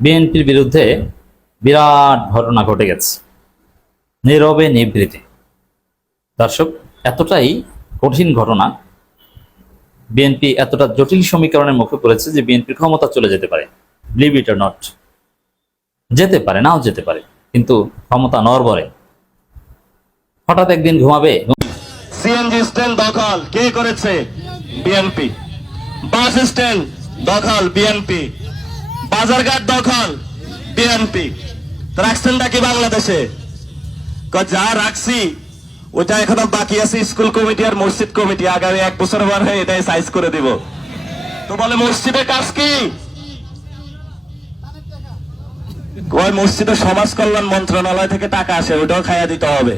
বিএনপির বিরুদ্ধে বিরাট ঘটনা ঘটে গেছে, নীরবে নিবৃত্তি। দর্শক, এতটাই কঠিন ঘটনা, বিএনপি এতটা জটিল সমীকরণের মুখে পড়েছে যে বিএনপির ক্ষমতা চলে যেতে পারে। বিলিভ ইট অর নট, যেতে পারে, নাও যেতে পারে, কিন্তু ক্ষমতা নড়বড়ে। হঠাৎ একদিন ঘুমাবে। সিএনজি স্ট্যান্ড দখল কে করেছে? বিএনপি। বাস স্ট্যান্ড দখল বিএনপি। বাজারঘাট দখল বিএনপি। রাখছেনটা কি বাংলাদেশে? যা রাখছি ওটা এখনো বাকি আছে স্কুল কমিটি আর মসজিদ কমিটি, আগামী 1 বছর পর হয়ে এটাই সাইজ করে দিব। তো বলে মসজিদের কাজ কি? ওই মসজিদে সমাজ কল্যাণ মন্ত্রণালয় থেকে টাকা আসে, ওটাও খাইয়া দিতে হবে।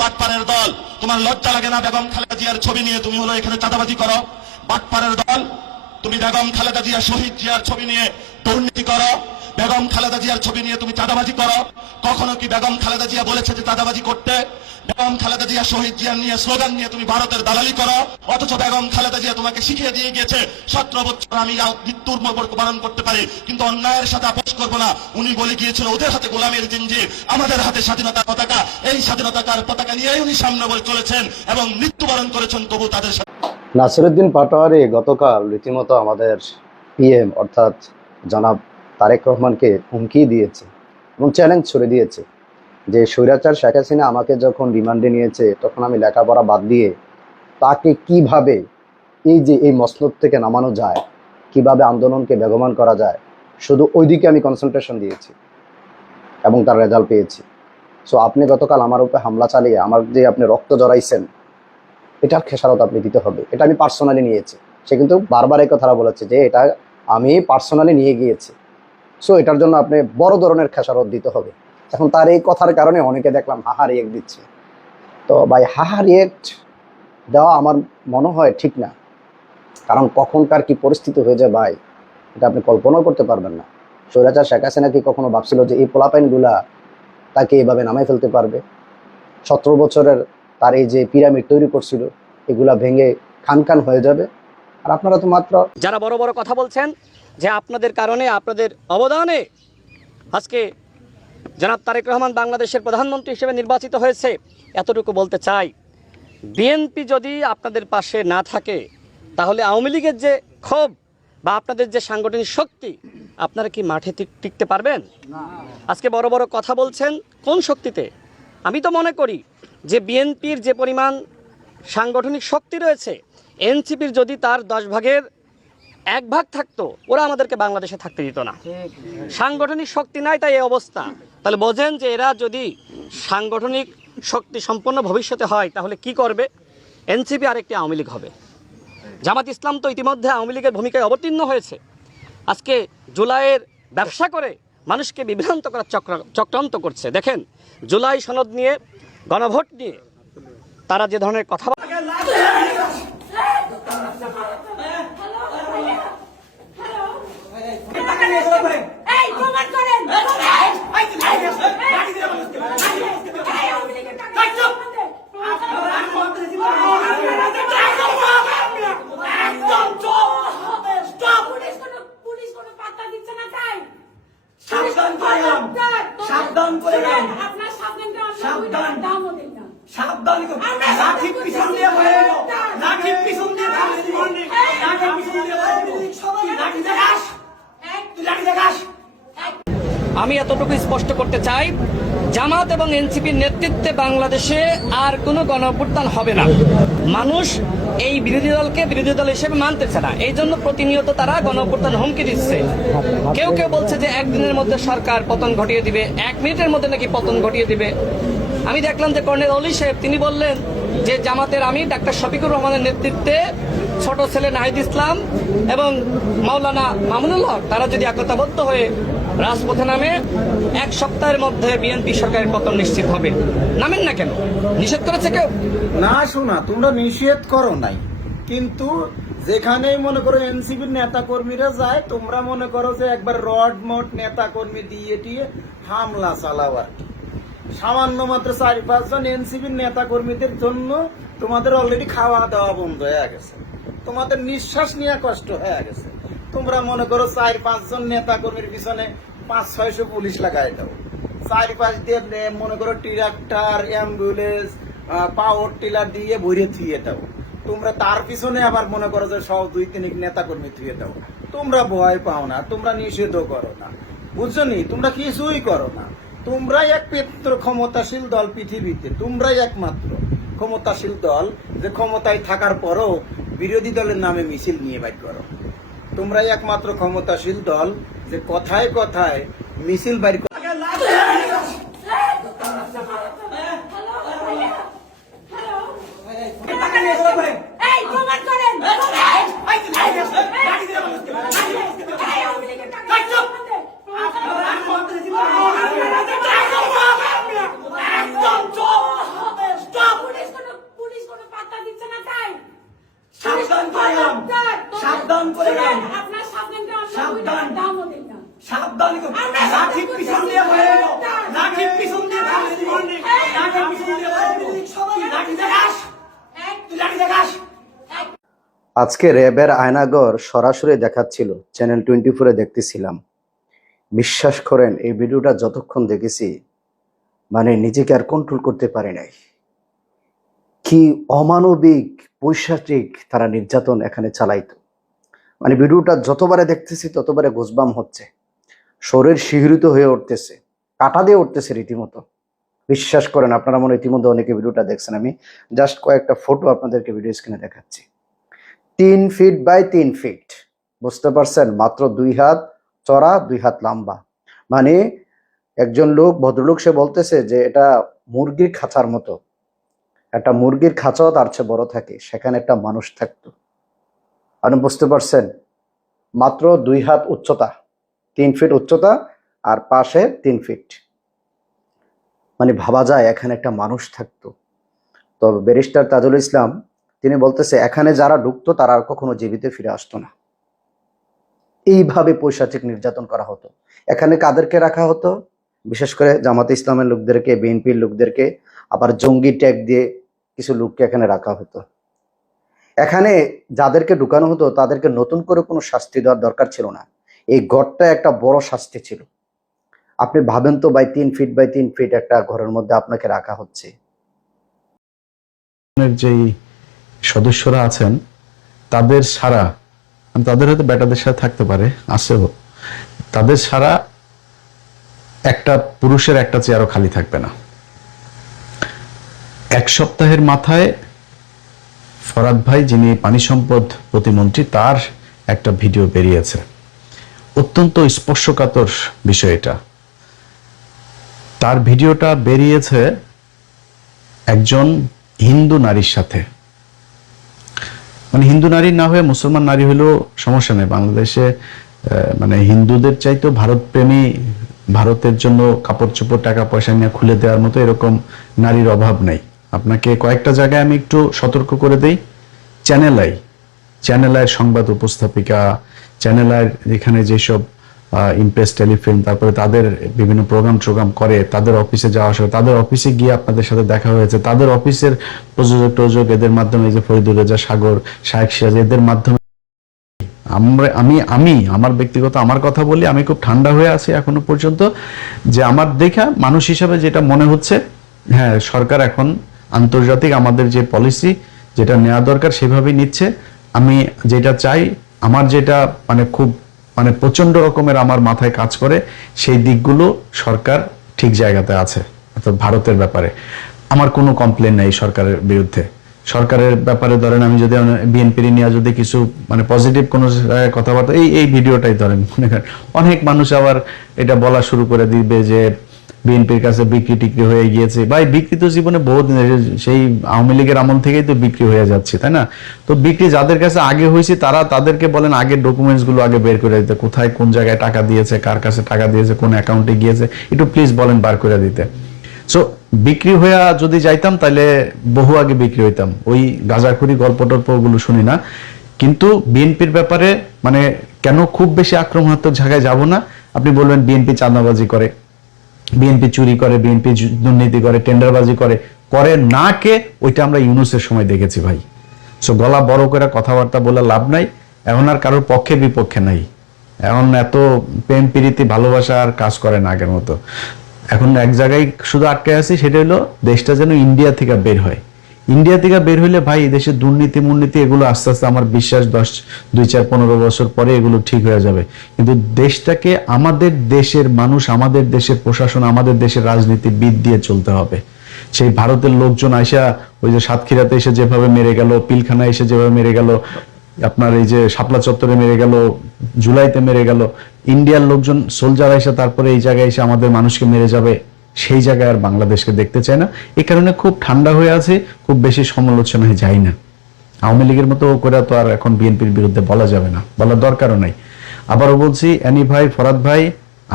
বাটপাড়ের দল, তোমার লজ্জা লাগে না? বেগম খালেদা জিয়ার ছবি নিয়ে তুমি হলো এখানে চাঁদাবাজি করো। বাটপাড়ের দল, তুমি বেগম খালেদা জিয়া শহীদ জিয়ার ছবি নিয়ে দুর্নীতি করো। বেগম খালেদা জিয়ার ছবি নিয়ে তুমি চাঁদাবাজি করো। কখনো কি বেগম খালেদা জিয়া বলেছে যে চাঁদাবাজি করতে? বেগম খালেদা জিয়া শহীদ জিয়ার নিয়ে স্লোগান নিয়ে তুমি ভারতের দালালি করো। অথচ বেগম খালেদা জিয়া তোমাকে শিখিয়ে দিয়ে গিয়েছে 17 বছর আমি মৃত্যুর বরণ করতে পারি, কিন্তু অন্যায়ের সাথে আপোষ করবো না। উনি বলে গিয়েছিল ওদের হাতে গোলামের জিঞ্জির, আমাদের হাতে স্বাধীনতার পতাকা। এই স্বাধীনতার পতাকা নিয়েই উনি সামনে বলে চলেছেন এবং মৃত্যুবরণ করেছেন, তবু তাদের সাথে। নাসিরউদ্দিন পাটোয়ারি গতকাল রীতিমতো আমাদের পিএম অর্থাৎ জনাব তারেক রহমানকে হুমকি দিয়েছে এবং চ্যালেঞ্জ ছুড়ে দিয়েছে যে স্বৈরাচার শেখ হাসিনা আমাকে যখন রিমান্ডে নিয়েছে তখন আমি লেখাপড়া বাদ দিয়ে তাকে কিভাবে এই মসনদ থেকে নামানো যায়, কিভাবে আন্দোলনকে বেগমান করা যায়, শুধু ওইদিকে আমি কনসেন্ট্রেশন দিয়েছি এবং তার রেজাল্ট পেয়েছি। সো আপনি গতকাল আমার উপরে হামলা চালিয়ে আমার যে আপনি রক্ত জড়াইছেন, এটার খেসারত আপনি দিতে হবে। এটা আমি পার্সোনালি নিয়েছি। সে কিন্তু বারবার এই কথাটা বলেছে যে এটা আমি পার্সোনালি নিয়ে গিয়েছি। সো এটার জন্য আপনি বড় ধরনের খেসারত দিতে হবে। এখন তার এই কথার কারণে অনেকে দেখলাম হাহা রিয়েক্ট দিচ্ছে। তো ভাই, হাহা রিয়েক্ট দেওয়া আমার মনে হয় ঠিক না, কারণ কখনকার কি পরিস্থিতি হয়ে যায় ভাই, এটা আপনি কল্পনাও করতে পারবেন না। স্বৈরাচার শেখ হাসিনা কি কখনো ভাবছিল যে এই পোলাপাইনগুলা তাকে এভাবে নামাই ফেলতে পারবে? 17 বছরের তার এই যে পিরামিড তৈরি করছিল, এগুলা ভেঙে খান খান হয়ে যাবে। আর আপনারা তো মাত্র যারা বড় বড় কথা বলছেন যে আপনাদের কারণে, আপনাদের অবদানে আজকে জনাব তারেক রহমান বাংলাদেশের প্রধানমন্ত্রী হিসেবে নির্বাচিত হয়েছে, এতটুকু বলতে চাই, বিএনপি যদি আপনাদের পাশে না থাকে তাহলে আওয়ামী লীগের যে ক্ষোভ বা আপনাদের যে সাংগঠনিক শক্তি, আপনারা কি মাঠে টিকতে পারবেন? আজকে বড় বড় কথা বলছেন কোন শক্তিতে? আমি তো মনে করি যে বিএনপির যে পরিমাণ সাংগঠনিক শক্তি রয়েছে, এনসিপির যদি তার 10 ভাগের 1 ভাগ থাকতো, ওরা আমাদেরকে বাংলাদেশে থাকতে দিত না। সাংগঠনিক শক্তি নাই, তাই এই অবস্থা। তাহলে বোঝেন যে এরা যদি সাংগঠনিক শক্তি সম্পন্ন ভবিষ্যতে হয় তাহলে কি করবে? এনসিপি আরেকটি আওয়ামী লীগ হবে। জামাত ইসলাম তো ইতিমধ্যে আওয়ামী লীগের ভূমিকায় অবতীর্ণ হয়েছে। আজকে জুলাইয়ের ব্যবসা করে মানুষকে বিভ্রান্ত করার চক্রান্ত করছে। দেখেন, জুলাই সনদ নিয়ে, গণভোট নিয়ে তারা যে ধরনের কথা সাবধান করে সাবধান লাঠি পিছন দিয়ে লাঠি পিছন দিয়ে আমি এতটুকু স্পষ্ট করতে চাই, জামাত এবং এনসিপির নেতৃত্বে বাংলাদেশে আর কোনো গণঅভ্যুত্থান হবে না। মানুষ এই বিরোধী দলকে বিরোধী দল হিসেবে মানতেছে না, এই জন্য প্রতিনিয়ত তারা গণঅভ্যুত্থান হুমকি দিচ্ছে। কেউ কেউ বলছে যে 1 দিনের মধ্যে সরকার পতন ঘটিয়ে দিবে, 1 মিনিটের মধ্যে নাকি পতন ঘটিয়ে দিবে। আমি দেখলাম যে কর্নেল অলি সাহেব তিনি বললেন যে জামাতের আমি ডাক্তার শফিকুর রহমানের নেতৃত্বে ছোট ছেলে নাহিদ ইসলাম এবং মাওলানা মামুনুল হক তারা যদি একতাবদ্ধ হয়ে রাজপথে নামে 1 সপ্তাহের মধ্যে বিএনপি সরকারের পতন নিশ্চিত হবে। নামেন না কেন? নিষেধ করেছে কেউ? না শোনা, তোমরা নিষেধ করো নাই, কিন্তু যেখানেই মনে করো এনসিপির নেতা কর্মীরা যায়, তোমরা মনে করো যে একবার রড মোট নেতা কর্মী দিয়ে হামলা চালাও। আর সামান্য মাত্র 4-5 জন এনসিপির নেতা কর্মীদের জন্য তোমাদের অলরেডি খাওয়া দাওয়া বন্ধ হয়ে গেছে, তোমাদের নিঃশ্বাস নেওয়া কষ্ট হয়ে গেছে। তোমরা মনে করো 4-5 জন নেতা কর্মীর পিছনে 500-600 পুলিশ লাগাই দাও, চারিপাশ দিয়ে মনে করো ট্রাক্টর, অ্যাম্বুলেন্স, পাওয়ার টিলার দিয়ে ভরে থুয়ে দাও। তোমরা তার পিছনে আবার মনে করো যে সব 2-3 নেতা কর্মী থুয়ে দাও। তোমরা ভয় পাও না, তোমরা নিষেধ করো না, বুঝছো নি? তোমরা কিছুই করো না। তোমরাই একমাত্র ক্ষমতাশীল দল পৃথিবীতে, তোমরাই একমাত্র ক্ষমতাশীল দল যে ক্ষমতায় থাকার পরও বিরোধী দলের নামে মিছিল নিয়ে বাইর করো। তোমরাই একমাত্র ক্ষমতাশীল দল যে কথায় কথায় মিছিল বাইর করো। এই প্রমাণ করেন পুলিশ কোনো পাত্তা দিচ্ছে না তাই সাবধান করে নাও। আপনার সাবধানকে সাবধান। আমরা দামও দিই না। সাবধান, লাঠি পিছন দিয়ে ভরে দেবো, লাঠি পিছন দিয়ে ভরে দেবো, লাঠি পিছন দিয়ে ভরে দেবো। তুই লাঠি দেখাস, তুই লাঠি দেখাস। আজকে র্যাবের আয়নাগর সরাসরি দেখাচ্ছিল, চ্যানেল 24-এ দেখতেছিলাম। বিশ্বাস করেন এই ভিডিওটা যতক্ষণ দেখেছি মানে নিজেকে আর কন্ট্রোল করতে পারি নাই। কি অমানবিক পৈশাচিক তারা নির্যাতন এখানে চালাইতো। মানে ভিডিওটা যতবারে দেখতেছি ততবারে গোসবাম হচ্ছে, শরীর শিহরিত হয়ে উঠতেছে, কাটা দিয়ে উঠতেছে রীতিমতো। বিশ্বাস করেন, আপনারা মনে ইতিমধ্যে অনেকে ভিডিওটা দেখছেন, আমি জাস্ট কয়েকটা ফটো আপনাদেরকে ভিডিও স্ক্রিনে দেখাচ্ছি। 3 ফিট বাই 3 ফিট, বুঝতে পারছেন? মাত্র 2 হাত চড়া, 2 হাত লম্বা। মানে একজন লোক, ভদ্রলোক, সে বলতেছে যে এটা মুরগির খাঁচার মতো। একটা মুরগির খাঁচাও তার চেয়ে বড় থাকে, সেখানে একটা মানুষ থাকতো। আপনি বুঝতে পারছেন? মাত্র 2 হাত উচ্চতা, 3 ফিট উচ্চতা, আর পাশে 3 ফিট। মানে ভাবা যায় এখানে একটা মানুষ থাকতো। তো ব্যারিস্টার তাজুল ইসলাম তিনি বলতেছে এখানে যারা ঢুকতো তারা আর কখনো জীবিত ফিরে আসতো না। এইভাবে পৈশাচিক নির্যাতন করা হতো। এখানে কাদেরকে রাখা হতো? বিশেষ করে জামাতে ইসলামের লোকদেরকে, বিএনপির লোকদেরকে, আবার জঙ্গি ট্যাগ দিয়ে কিছু লোককে এখানে রাখা হতো। এখানে যাদেরকে ঢুকানো হতো তাদেরকে নতুন করে কোনো শাস্তি দেওয়ার দরকার ছিল না। এই ঘরটা একটা বড় শাস্তি ছিল। আপনি ভাবেন তো ভাই, 3 ফিট বাই 3 ফিট একটা ঘরের মধ্যে আপনাকে রাখা হচ্ছে। যেই সদস্যরা আছেন তাদের ছাড়া, তাদের হয়তো বেটাদের সাথে থাকতে পারে, আসেও, তাদের ছাড়া একটা পুরুষের একটা চেয়ারও খালি থাকবে না। 1 সপ্তাহের মাথায় ফরাদ ভাই, যিনি পানি সম্পদ প্রতিমন্ত্রী, তার একটা ভিডিও বেরিয়েছে। অত্যন্ত স্পর্শকাতর বিষয় এটা। তার ভিডিওটা বেরিয়েছে একজন হিন্দু নারীর সাথে। মানে হিন্দু নারী না হয়ে মুসলমান নারী হলেও সমস্যা নেই। বাংলাদেশে মানে হিন্দুদের চাইতো ভারত প্রেমী, ভারতের জন্য কাপড় চোপড় টাকা পয়সা নিয়ে খুলে দেওয়ার মতো এরকম নারীর অভাব নেই। আপনাকে কয়েকটা জায়গায় আমি একটু সতর্ক করে দেই। চ্যানেল আইয়ের সংবাদ উপস্থাপিকা, চ্যানেল আইয়ের এখানে যেসব ইমপ্রেস টেলিফিল্ম, তারপরে তাদের বিভিন্ন প্রোগ্রাম করে, তাদের অফিসে যাওয়া আসা, তাদের অফিসে গিয়ে আপনাদের সাথে দেখা হয়েছে, তাদের অফিসের প্রযোজক এদের মাধ্যমে, এই যে ফরিদুর রেজা সাগর, শায়েখ সিরাজ, এদের মাধ্যমে আমি আমার ব্যক্তিগত আমার কথা বলি, আমি খুব ঠান্ডা হয়ে আছি এখনো পর্যন্ত। যে আমার দেখা মানুষ হিসাবে যেটা মনে হচ্ছে, হ্যাঁ, সরকার এখন আন্তর্জাতিক আমাদের যে পলিসি যেটা নেওয়া দরকার সেভাবেই নিচ্ছে। আমি যেটা চাই, আমার যেটা মানে খুব মানে প্রচন্ড রকমের আমার মাথায় কাজ করে, সেই দিকগুলো সরকার ঠিক জায়গাতে আছে। অর্থাৎ ভারতের ব্যাপারে আমার কোনো কমপ্লেন নেই সরকারের বিরুদ্ধে। সরকারের ব্যাপারে ধরেন আমি যদি বিএনপি নিয়ে যদি কিছু মানে পজিটিভ কোনো কথাবার্তা, এই ভিডিওটাই ধরেন, মনে করেন অনেক মানুষ আবার এটা বলা শুরু করে দিবে যে বিএনপির কাছে বিক্রি টিক্রি হয়ে গিয়েছে। ভাই, বিক্রি তো জীবনে বহু দিন, সেই আওয়ামী লীগের আমল থেকেই তো বিক্রি হয়ে যাচ্ছে, তাই না? তো বিক্রি যাদের কাছে আগে হয়েছে তাদেরকে বলেন আগের ডকুমেন্টস গুলো আগে বের করে দিতে, কোথায় কোন জায়গায় টাকা দিয়েছে, কার কাছে টাকা দিয়েছে, কোন অ্যাকাউন্টে গিয়েছে, একটু প্লিজ বলেন বার করে দিতে। সো বিক্রি হয়ে যদি যাইতাম তাহলে বহু আগে বিক্রি হইতাম, ওই গাঁজাখুরি গল্প টল্প ওগুলো শুনি না। কিন্তু বিএনপির ব্যাপারে মানে কেন খুব বেশি আক্রমণাত্মক জায়গায় যাব না। আপনি বলবেন বিএনপি চাঁদাবাজি করে, বিএনপি চুরি করে, বিএনপি দুর্নীতি করে, টেন্ডারবাজি করে না কে, ওইটা আমরা ইউনূসের সময় দেখেছি ভাই। সো গলা বড় করে কথাবার্তা বলে লাভ নাই। এখন আর কারোর পক্ষে বিপক্ষে নাই। এখন এত প্রেম প্রীতি ভালোবাসা আর কাজ করে না আগের মতো। এখন এক জায়গায় শুধু আটকে আছি, সেটা হলো দেশটা যেন ইন্ডিয়া থেকে বের হয়। ইন্ডিয়া থেকে বের হইলে ভাই এই দেশে দুর্নীতি মুর্নীতি এগুলো আস্তে আস্তে আমার বিশ্বাস 2, 4, 15 বছর পরে এগুলো ঠিক হয়ে যাবে। কিন্তু দেশটাকে আমাদের দেশের মানুষ, আমাদের দেশের প্রশাসন, আমাদের দেশের রাজনীতিবিদ দিয়ে চলতে হবে। সেই ভারতের লোকজন আইসা ওই যে সাতক্ষীরাতে এসে যেভাবে মেরে গেল, পিলখানা এসে যেভাবে মেরে গেল, আপনার এই যে শাপলা চত্বরে মেরে গেল, জুলাইতে মেরে গেল, ইন্ডিয়ার লোকজন সোলজার এসে তারপরে এই জায়গায় এসে আমাদের মানুষকে মেরে যাবে, সেই জায়গায় আর বাংলাদেশকে দেখতে চায় না। এই কারণে খুব ঠান্ডা হয়ে আছে, খুব বেশি সমালোচনায় যাই না। আওয়ামী লীগের মতো করে তো আর এখন বিএনপির বিরুদ্ধে বলা যাবে না, বলার দরকারও নাই। আবারও বলছি, অ্যানি ভাই, ফরাদ ভাই,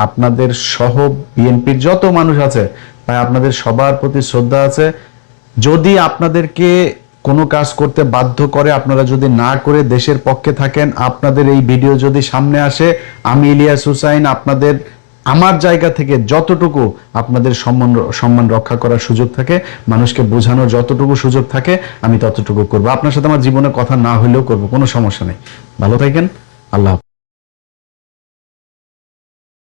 আপনাদের সহ বিএনপির যত মানুষ আছে ভাই, আপনাদের সবার প্রতি শ্রদ্ধা আছে। যদি আপনাদেরকে কোনো কাজ করতে বাধ্য করে, আপনারা যদি না করে দেশের পক্ষে থাকেন, আপনাদের এই ভিডিও যদি সামনে আসে, আমি ইলিয়াস হুসাইন আপনাদের আমার জায়গা থেকে যতটুকু আপনাদের সম্মান রক্ষা করার সুযোগ থাকে, মানুষকে বোঝানোর যতটুকু সুযোগ থাকে, আমি ততটুকু করবো। আপনার সাথে আমার জীবনে কথা না হলেও করবো, কোনো সমস্যা নেই। ভালো থাকেন, আল্লাহ হাফেজ।